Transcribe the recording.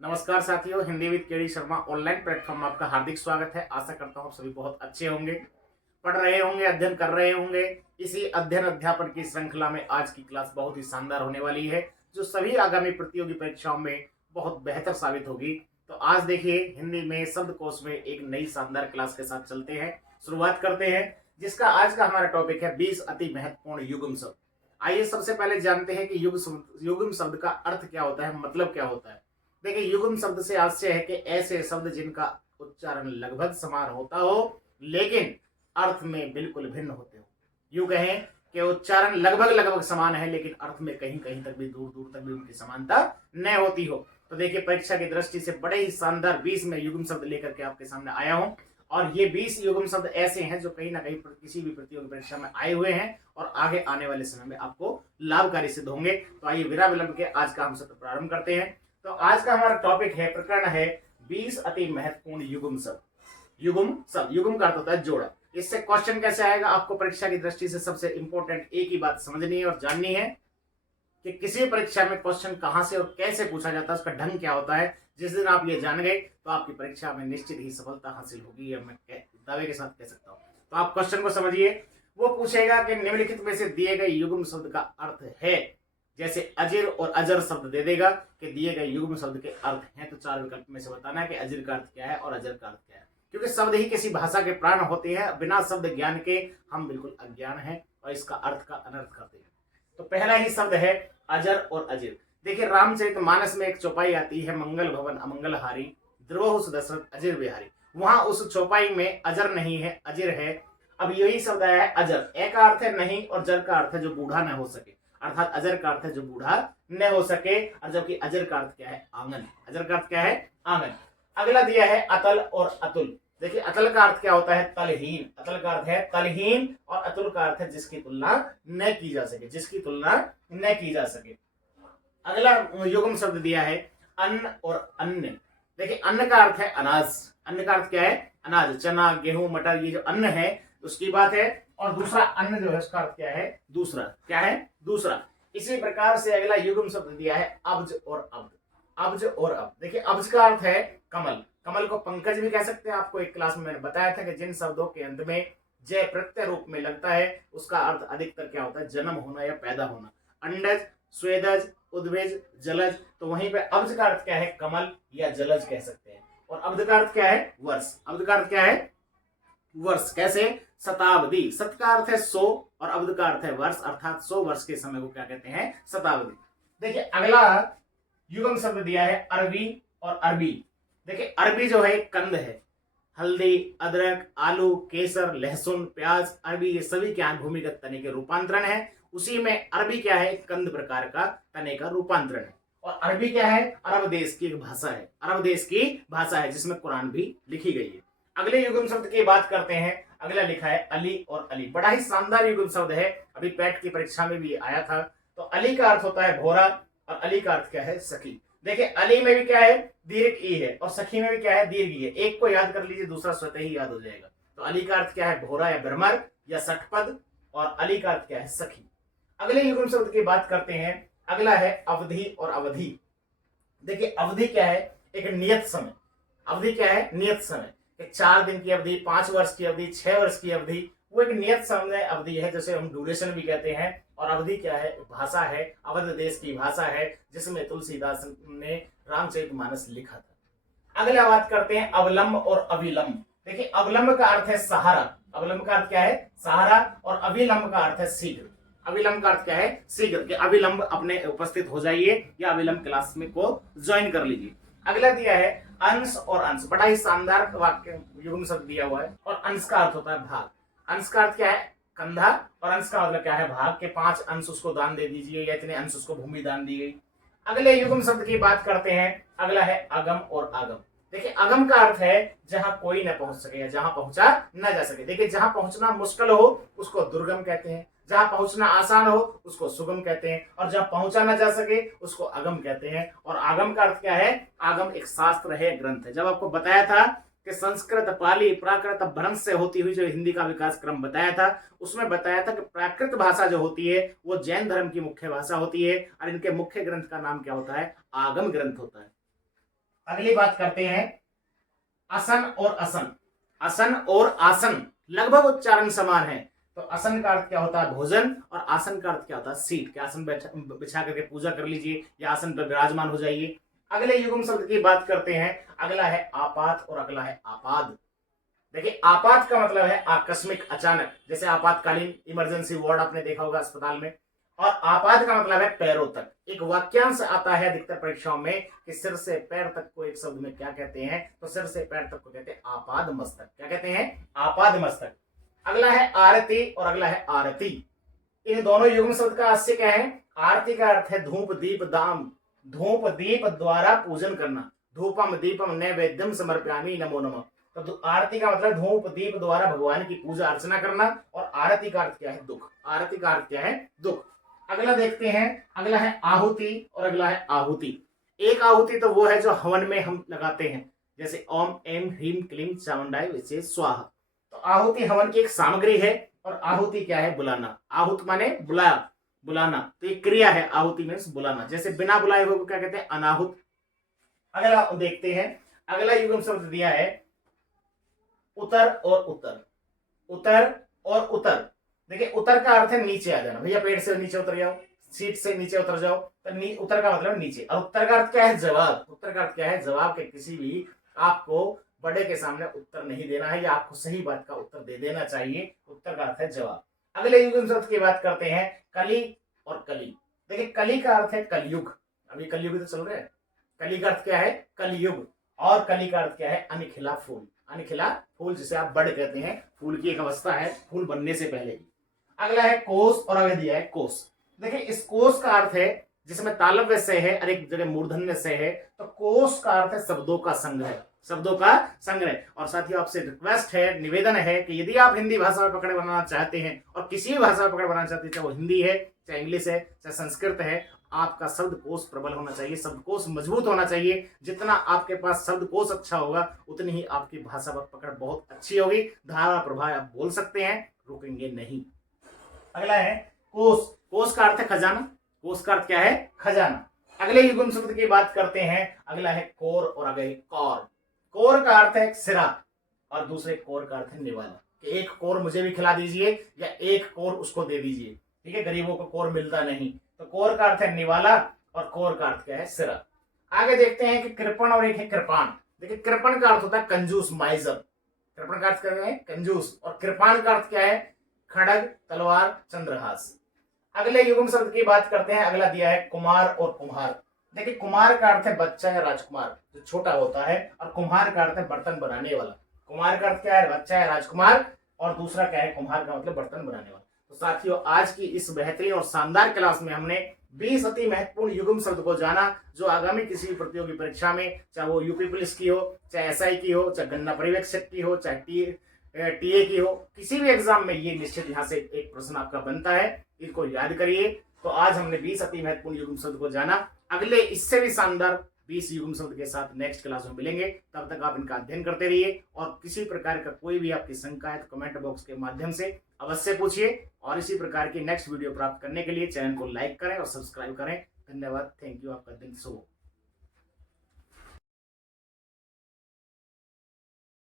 नमस्कार साथियों, Hindi with KD Sharma online platform में आपका हार्दिक स्वागत है। आशा करता हूँ आप सभी बहुत अच्छे होंगे, पढ़ रहे होंगे, अध्ययन कर रहे होंगे। इसी अध्ययन अध्यापन की श्रृंखला में आज की क्लास बहुत ही शानदार होने वाली है, जो सभी आगामी प्रतियोगी परीक्षाओं में बहुत बेहतर साबित होगी। तो आज देखिए, हिंदी में शब्दकोश में एक नई शानदार क्लास के साथ चलते हैं, शुरुआत करते हैं, जिसका आज का हमारा टॉपिक है 20 अति महत्वपूर्ण युग्म शब्द। आइए सबसे पहले जानते हैं कि युग्म शब्द का अर्थ क्या होता है, मतलब क्या होता है। देखिए, युग्म शब्द से आशय है कि ऐसे शब्द जिनका उच्चारण लगभग समान होता हो लेकिन अर्थ में बिल्कुल भिन्न होते हो। यूं कहें कि उच्चारण लगभग लगभग समान है लेकिन अर्थ में कहीं कहीं तक भी, दूर दूर तक भी उनकी समानता न होती हो। तो देखिए, परीक्षा की दृष्टि से बड़े ही शानदार 20 में युग्म शब्द लेकर के आपके सामने आया हूं। और ये 20 युग्म शब्द ऐसे हैं जो कहीं ना कहीं किसी भी प्रतियोगी परीक्षा में आए हुए हैं और आगे आने वाले समय में आपको लाभकारी सिद्ध होंगे। तो आइए बिना विलंब के आज का हम सत्र प्रारंभ करते हैं। तो आज का हमारा टॉपिक है, प्रकरण है 20 अति महत्वपूर्ण युग्म शब्द। युग्म का अर्थ होता है जोड़ा। इससे क्वेश्चन कैसे आएगा, आपको परीक्षा की दृष्टि से सबसे इंपॉर्टेंट एक ही बात समझनी है और जाननी है कि किसी परीक्षा में क्वेश्चन कहां से और कैसे पूछा जाता है, उसका ढंग क्या होता है। जिस दिन आप ये जान गए तो आपकी परीक्षा में निश्चित ही सफलता हासिल होगी, या मैं दावे के साथ कह सकता हूं। तो आप क्वेश्चन को समझिए। वो पूछेगा कि निम्नलिखित में से दिए गए युग्म शब्द का अर्थ है, जैसे अजिर और अजर शब्द दे देगा कि दिए गए युग्म शब्द के अर्थ हैं। तो 4 विकल्प में से बताना है कि अजिर का अर्थ क्या है और अजर का अर्थ क्या है, क्योंकि शब्द ही किसी भाषा के प्राण होते हैं। बिना शब्द ज्ञान के हम बिल्कुल अज्ञान हैं और इसका अर्थ का अनर्थ करते हैं। तो पहला ही शब्द है अजर और अजिर। देखिए, रामचरितमानस में एक चौपाई आती है, मंगल भवन अमंगल हारी, द्रोह दशरथ अजिर बिहारी। वहां उस चौपाई में अजर नहीं है, अजिर है। अब यही शब्द है अजर। ए का अर्थ है नहीं और जर का अर्थ है जो बूढ़ा न हो सके, अर्थात अजर का अर्थ है जो बूढ़ा न हो सके। और जबकि अजर का अर्थ क्या है, आंगन। अजर का अर्थ क्या है, आंगन। अगला दिया है अतल और अतुल। देखिए, अतल का अर्थ क्या होता है, तलहीन। अतल का अर्थ है तलहीन और अतुल का अर्थ है जिसकी तुलना न की जा सके, जिसकी तुलना न की जा सके। अगला युग्म शब्द दिया है अन्न और अन्य। देखिए, अन्न का अर्थ है अनाज। अन्न का अर्थ क्या है, अनाज। चना, गेहूं, मटर, ये जो अन्न है उसकी बात है। और दूसरा अन्न जो है उसका अर्थ क्या है, दूसरा। क्या है, दूसरा। इसी प्रकार से अगला युग्म शब्द दिया है अब्ज और अब्द। अब्ज और अब्द। देखिए, अब्ज का अर्थ है कमल। कमल को पंकज भी कह सकते हैं। आपको एक क्लास में मैंने बताया था कि जिन शब्दों के अंत में जय प्रत्यय रूप में लगता है उसका अर्थ अधिकतर क्या होता है, जन्म होना या पैदा होना। अंडज, स्वेदज, उद्भिज, जलज। तो वहीं पे अब्ज का अर्थ क्या है, कमल या जलज कह सकते हैं। और अब्द का अर्थ क्या है, वर्ष। अब्द का अर्थ क्या है, वर्ष। कैसे, शताब्दी। सत का अर्थ है 100 और अब्द का अर्थ है वर्ष, अर्थात 100 वर्ष के समय को क्या कहते हैं, शताब्दी। देखिए, अगला युग्म शब्द दिया है अरबी और अरबी। देखिए, अरबी जो है कंद है। हल्दी, अदरक, आलू, केसर, लहसुन, प्याज, अरबी, ये सभी क्या है, भूमिगत तने के रूपांतरण है। उसी में अरबी क्या है, कंद प्रकार का तने का रूपांतरण है। और अरबी क्या है, अरब देश की भाषा है। अरब देश की भाषा है जिसमें कुरान भी लिखी गई है। अगले युग्म शब्द की बात करते हैं। अगला लिखा है अली और अली। बड़ा ही शानदार युग्म शब्द है, अभी पैट की परीक्षा में भी आया था। तो अली का अर्थ होता है भोरा और अली का अर्थ क्या है, सखी। देखिए, अली में भी क्या है, दीर्घ ई है और सखी में भी क्या है, दीर्घ ई है। एक को याद कर लीजिए, दूसरा स्वतः ही याद हो जाएगा। तो अली का अर्थ क्या है, भोरा या भ्रमर या सठपद, और अली का अर्थ क्या है, सखी। अगले युग्म शब्द की बात करते हैं। अगला है अवधि और अवधि। देखिए, अवधि क्या है, एक नियत समय। अवधि क्या है, नियत समय। 4 दिन की अवधि, 5 वर्ष की अवधि, 6 वर्ष की अवधि, वो एक नियत समय अवधि है, जैसे हम ड्यूरेशन भी कहते हैं। और अवधि क्या है, भाषा है, अवध देश की भाषा है जिसमें तुलसीदास ने रामचरितमानस लिखा था। अगला बात करते हैं अवलंब और अविलंब। देखिए, अवलंब का अर्थ है सहारा। अवलंब का अर्थ क्या है, सहारा। और अविलंब का अर्थ है शीघ्र। अविलंब का अर्थ क्या है, शीघ्र। कि अविलंब अपने उपस्थित हो जाइए या अविलंब क्लास में को ज्वाइन कर लीजिए। अगला दिया है अंश और अंश। बड़ा ही शानदार वाक्य युग्म शब्द दिया हुआ है। और अंश का अर्थ होता है भाग। अंश का अर्थ क्या है, कंधा। और अंश का मतलब क्या है, भाग। के 5 अंश उसको दान दे दीजिए या इतने अंश उसको भूमि दान दी गई। अगले युग्म शब्द की बात करते हैं। अगला है अगम और आगम। देखिए, अगम का अर्थ है जहां कोई न पहुंच सके या जहां पहुंचा न जा सके। देखिए, जहां पहुंचना मुश्किल हो उसको दुर्गम कहते हैं, जहां पहुंचना आसान हो उसको सुगम कहते हैं, और जहां पहुंचा न जा सके उसको अगम कहते हैं। और आगम का अर्थ क्या है, आगम एक शास्त्र है, ग्रंथ है। जब आपको बताया था कि संस्कृत, पाली, प्राकृत, भ्रंश से होती हुई जो हिंदी का विकास क्रम बताया था, उसमें बताया था कि प्राकृत भाषा जो होती है वो जैन धर्म की मुख्य भाषा होती है और इनके मुख्य ग्रंथ का नाम क्या होता है, आगम ग्रंथ होता है। अगली बात करते हैं असन और असन। असन और आसन लगभग उच्चारण समान है। तो असन का अर्थ क्या होता है? भोजन। और आसन का अर्थ क्या होता है? सीट के आसन बिछा करके पूजा कर लीजिए या आसन पर विराजमान हो जाइए। अगले युग्म शब्द की बात करते हैं। अगला है आपात और अगला है आपाद। देखिए आपात का मतलब है आकस्मिक, अचानक, जैसे आपातकालीन इमरजेंसी वार्ड आपने देखा होगा अस्पताल में। और आपात का मतलब है पैरों तक। एक वाक्यांश आता है अधिकतर परीक्षाओं में कि सिर से पैर तक को एक शब्द में क्या कहते हैं? तो सिर से पैर तक को कहते हैं आपाद मस्तक। क्या कहते हैं? आपाद मस्तक। अगला है आरती और अगला है आरती। इन दोनों युग्म शब्द का आशय क्या है? आरती का अर्थ है धूप दीप दाम, धूप दीप द्वारा पूजन करना। धूपम दीपम नैवेद्यम समर्पयामि नमो नमः। तो आरती का मतलब धूप दीप द्वारा भगवान की पूजा अर्चना करना। और आरती का अर्थ क्या है? दुख। आरती का अर्थ क्या है? दुख। अगला देखते हैं। अगला है आहुति और अगला है आहुति। एक आहुति तो वो है जो हवन में हम लगाते हैं, जैसे ओम एम ह्रीम क्लीम चामुंडाय वैसे स्वाहा। तो आहुति हवन की एक सामग्री है। और आहुति क्या है? बुलाना। आहुत माने बुलाया, बुलाना। तो एक क्रिया है। आहुति मीन्स बुलाना। जैसे बिना बुलाए हुए को क्या कहते हैं? अनाहुत। अगला देखते हैं। अगला युग्म शब्द दिया है उतर और उत्तर। उतर और उतर। देखिए उतर का अर्थ है नीचे आ जाना। भैया पेड़ से नीचे उतर जाओ, सीट से नीचे उतर जाओ। तो उतर का मतलब नीचे। और उत्तर का अर्थ क्या है? जवाब। उत्तर का अर्थ क्या है? जवाब के किसी भी आपको बड़े के सामने उत्तर नहीं देना है या आपको सही बात का उत्तर दे देना चाहिए। उत्तर का अर्थ है जवाब। अगले युग्म शब्द की बात करते हैं कली और कली। देखिए कली का अर्थ है कलयुग। अभी कलयुग तो चल रहा है। कली का अर्थ क्या है? कलयुग। और कली का अर्थ क्या है? अनखिला फूल। अनखिला फूल जिसे आप बड़ कहते हैं, फूल की एक अवस्था है फूल बनने से पहले ही। अगला है कोश और अगला दिया है कोश। देखिए इस कोश का अर्थ है जिसमें तालव्य से है और एक जगह मूर्धन्य से है। तो कोश का अर्थ है शब्दों का संग्रह। शब्दों का संग्रह। और साथियों आपसे रिक्वेस्ट है, निवेदन है कि यदि आप हिंदी भाषा में पकड़ बनाना चाहते हैं और किसी भी भाषा में पकड़ बनाना चाहते हैं, चाहे वो हिंदी है, चाहे इंग्लिश है, चाहे संस्कृत है, आपका शब्दकोश प्रबल होना चाहिए, शब्दकोश मजबूत होना चाहिए। जितना आपके पास शब्दकोश अच्छा होगा उतनी ही आपकी भाषा पर पकड़ बहुत अच्छी होगी। धारा प्रभाव आप बोल सकते हैं, रुकेंगे नहीं। अगला है कोश। कोश का अर्थ है खजाना। कोश का अर्थ क्या है? खजाना। अगले युग्म शब्द की बात करते हैं। अगला है कोर और अगले कौर। कोर का अर्थ है सिरा और दूसरे कोर का अर्थ है निवाला। कि एक कोर मुझे भी खिला दीजिए या एक कोर उसको दे दीजिए। ठीक है, गरीबों को कोर मिलता नहीं। तो कोर का अर्थ है निवाला और कोर का अर्थ क्या है? सिरा। आगे देखते हैं कि कृपण और एक है कृपाण। देखिए कृपण का अर्थ होता है कंजूस, माइजर। कृपण का अर्थ क्या है? कंजूस। और कृपाण का अर्थ क्या है? खड़ग, तलवार, चंद्रहास। अगले युग्म शब्द की बात करते हैं। अगला दिया है कुमार और कुम्हार। देखिए कुमार का अर्थ है बच्चा या राजकुमार जो छोटा होता है। और कुम्हार का अर्थ है बर्तन बनाने वाला। कुमार का अर्थ क्या है? बच्चा है, राजकुमार। और दूसरा क्या है? कुम्हार का मतलब बर्तन बनाने वाला। तो साथियों आज की इस बेहतरीन और शानदार क्लास में हमने 20 अति महत्वपूर्ण युग्म शब्द को जाना जो आगामी किसी भी प्रतियोगी परीक्षा में, चाहे वो यूपी पुलिस की हो, चाहे एसआई की हो, चाहे गन्ना पर्यवेक्षक की हो, चाहे टीए की हो, किसी भी एग्जाम में ये निश्चित यहाँ से एक प्रश्न आपका बनता है। इनको याद करिए। तो आज हमने 20 अति महत्वपूर्ण युग्म शब्द को जाना। अगले इससे भी शानदार 20 युग्म शब्द के साथ नेक्स्ट क्लास में मिलेंगे। तब तक आप इनका अध्ययन करते रहिए। और किसी प्रकार का कोई भी आपकी शंका है तो कमेंट बॉक्स के माध्यम से अवश्य पूछिए। और इसी प्रकार की नेक्स्ट वीडियो प्राप्त करने के लिए चैनल को लाइक करें और सब्सक्राइब करें। धन्यवाद। Thank you. आपका दिन शुभ हो।